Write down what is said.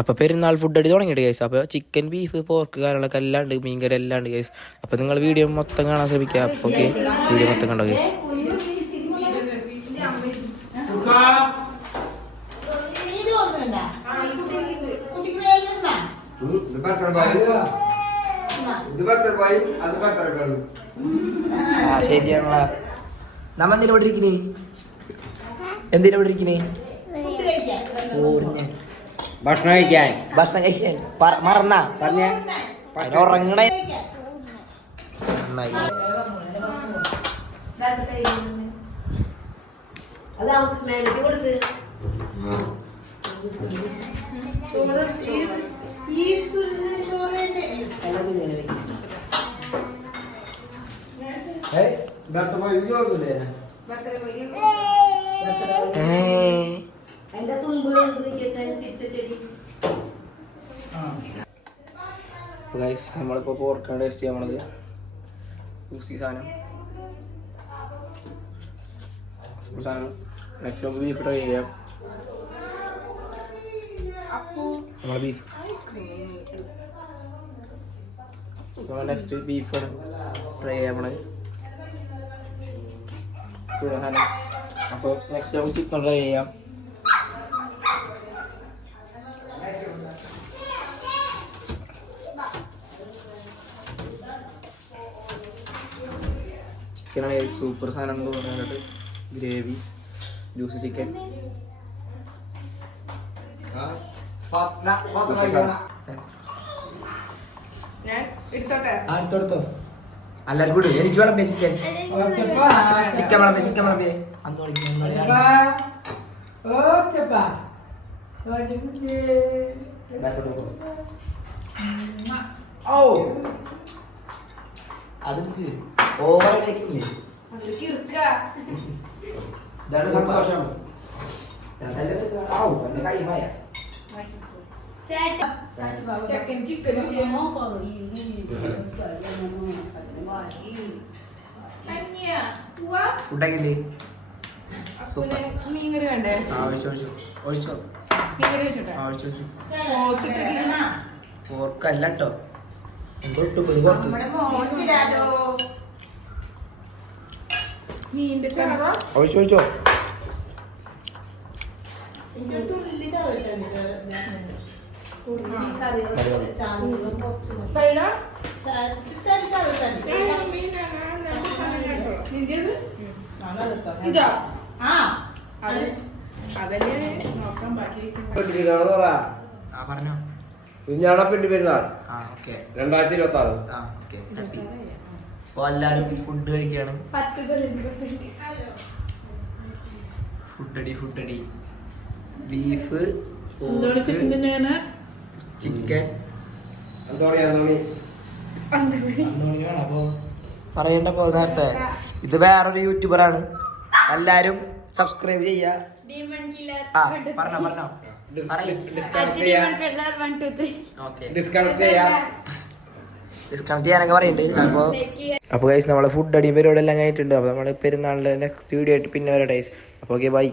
അപ്പോൾ പെരുന്നാൾ ഫുഡ് അടി തുടങ്ങിയിട്ട് ഗൈസ്. അപ്പോൾ ചിക്കൻ, ബീഫ്, പോർക്ക് കാര്യങ്ങളൊക്കെ എല്ലാം ഉണ്ട്, മീൻകറി എല്ലാം ഉണ്ട് ഗൈസ്. അപ്പോൾ നിങ്ങൾ വീഡിയോ മൊത്തം കാണാൻ ശ്രമിക്കുക. അപ്പോൾ ഓക്കെ, വീഡിയോ മൊത്തം കണ്ടോ ഗൈസ്. ശരിയാണോ? നമ്മ എന്തിനാ ഇവിടെ ഇരിക്കണേ? എന്തിനാ ഇവിടെ ഇരിക്കണേ? ഭക്ഷണം കഴിക്കാൻ. ഭക്ഷണം കഴിക്കാൻ മറന്ന പറഞ്ഞ ഉറങ്ങണ. നമ്മളിപ്പോ പോർക്കാണ് ടേസ്റ്റ് ചെയ്യാൻ പോണത്. ഊസി സാധനം. നെക്സ്റ്റ് നമുക്ക് ബീഫ് ട്രൈ ചെയ്യാം. നമ്മളെ ബീഫ് നെക്സ്റ്റ് ബീഫാണ് ട്രൈ ചെയ്യാൻ പോണത്. അപ്പോൾ നെക്സ്റ്റ് നമുക്ക് ചിക്കൻ ട്രൈ ചെയ്യാം. ചിക്കനാണ് സൂപ്പർ സാധനം തോന്നിട്ട്. Gravy, juice chicken. എടുത്തോടുത്തോ എല്ലാവർക്കും കൂടി. എനിക്ക് വിളമ്പേ ചിക്കൻ. ചിക്കൻ വിളമ്പേ, ചിക്കൻ വിളമ്പേ. അന്ന് അതെനിക്ക് ഓവർ ഇതാണ് സന്തോഷം. എന്റെ കൈമായ ഫുഡാക്കില്ലേ? സൂപ്പർ. മീൻകറി വേണ്ടേ? ഒഴിച്ചോ. പോർക്കല്ല കേട്ടോ. ഒഴിച്ചോ. പറഞ്ഞോ. കുഞ്ഞാടപ്പെട്ടി പെരുന്നാൾ 2026. അപ്പോൾ എല്ലാവരും ഫുഡ് കഴിക്കുകയാണ്. ഫുഡടി ബീഫ്, ചിക്കൻ. പറയണ്ടപ്പോ നേരത്തെ ഇത് വേറൊരു യൂട്യൂബറാണ്. എല്ലാരും സബ്സ്ക്രൈബ് ചെയ്യാ. പറഞ്ഞോ ഡിസ്കണക്ട് ചെയ്യാനൊക്കെ പറയുന്നുണ്ട്. അപ്പോൾ ഗൈസ് നമ്മളെ ഫുഡ് അടിയും പരിപാടി എല്ലാം കഴിഞ്ഞിട്ടുണ്ട്. അപ്പോൾ നമ്മൾ പെരുന്നാളിൻ്റെ നെക്സ്റ്റ് വീഡിയോ ആയിട്ട് പിന്നെ വരാം ഗൈസ്. അപ്പോൾ ഓക്കെ, ബൈ.